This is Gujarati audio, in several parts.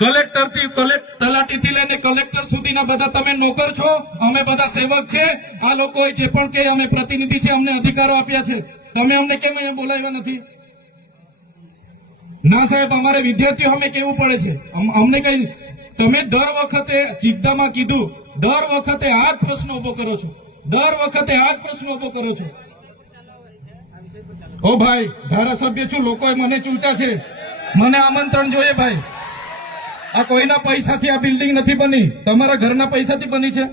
તલાટીથી લઈને કલેક્ટર સુધીના બધા તમે નોકર છો, અમે બધા સેવક છે। આ લોકો જે પણ કે અમે પ્રતિનિધિ છે, અમને અધિકારો આપ્યા છે, તમે અમને કેમ અહીંયા બોલાવ્યા નથી? ના સાહેબ, અમારે વિદ્યાર્થીઓ અમે કેવું પડે છે, અમને કઈ તમે દર વખતે ચિત્તામાં કીધું, દર વખતે આ જ પ્રશ્ન ઉભો કરો છો, દર વખતે આ જ પ્રશ્ન ઉભો કરો છો। ઓ ભાઈ, ધારાસભ્ય છું, લોકોએ મને ચૂંટ્યા છે, મને આમંત્રણ જોઈએ ભાઈ। આ કોઈના પૈસાથી આ બિલ્ડિંગ નથી બની, તમારા ઘરના પૈસાથી બની છે।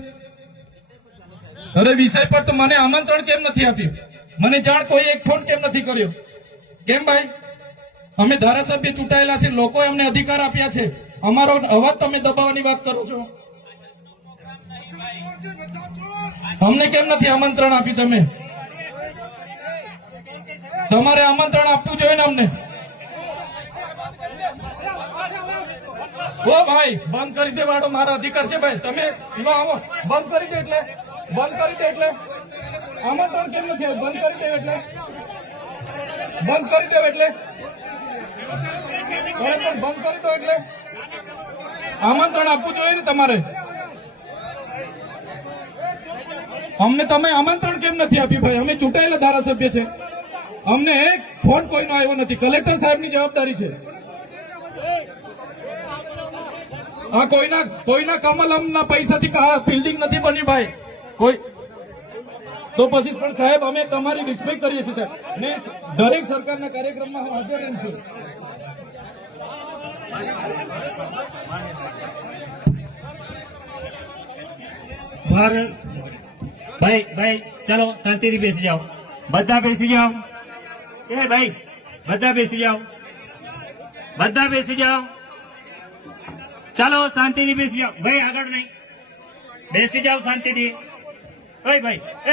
અરે વિષય પર તો મને આમંત્રણ કેમ નથી આપ્યું? મને જાણ કોઈ એક ફોન કેમ નથી કર્યો? કેમ ભાઈ? અમે ધારાસભ્ય ચૂંટાયેલા છે, લોકોએ અમને અધિકાર આપ્યા છે, અમારો અવાજ તમે દબાવવાની વાત કરો છો। અમને કેમ નથી આમંત્રણ આપ્યું તમે? તમારે આમંત્રણ આપવું જોઈએ ને અમને। ઓ ભાઈ, બંધ કરી દેવાડો, મારો અધિકાર છે ભાઈ, તમે લો આવો, બંધ કરી દે એટલે આમંત્રણ કેમ નથી? બંધ કરી દે એટલે બંધ કરી દો એટલે આમંત્રણ આપવું જોઈએ ને તમારે। અમને તમે આમંત્રણ કેમ નથી આપ્યું ભાઈ? અમે ચૂંટાયેલા ધારાસભ્ય છે, અમને એક ફોન કોઈનો આવ્યો નથી, કલેક્ટર સાહેબની જવાબદારી છે। આ કોઈના કમલમના પૈસાથી બિલ્ડિંગ નથી બની ભાઈ, કોઈ તો પછી પણ સાહેબ અમે તમારી રિસ્પેક્ટ કરીએ છીએ સાહેબ, ને દરેક સરકારના કાર્યક્રમમાં હું હાજર રહું છું। ભાઈ ચલો શાંતિથી બેસી જાઓ, બધા બેસી જાઓ। એ ભાઈ બધા બેસી જાઓ, બધા બેસી જાઓ, ચાલો શાંતિથી બેસી જાઓ ભાઈ, આગળ નહીં, બેસી જાઓ શાંતિથી। ઓય ભાઈ, એ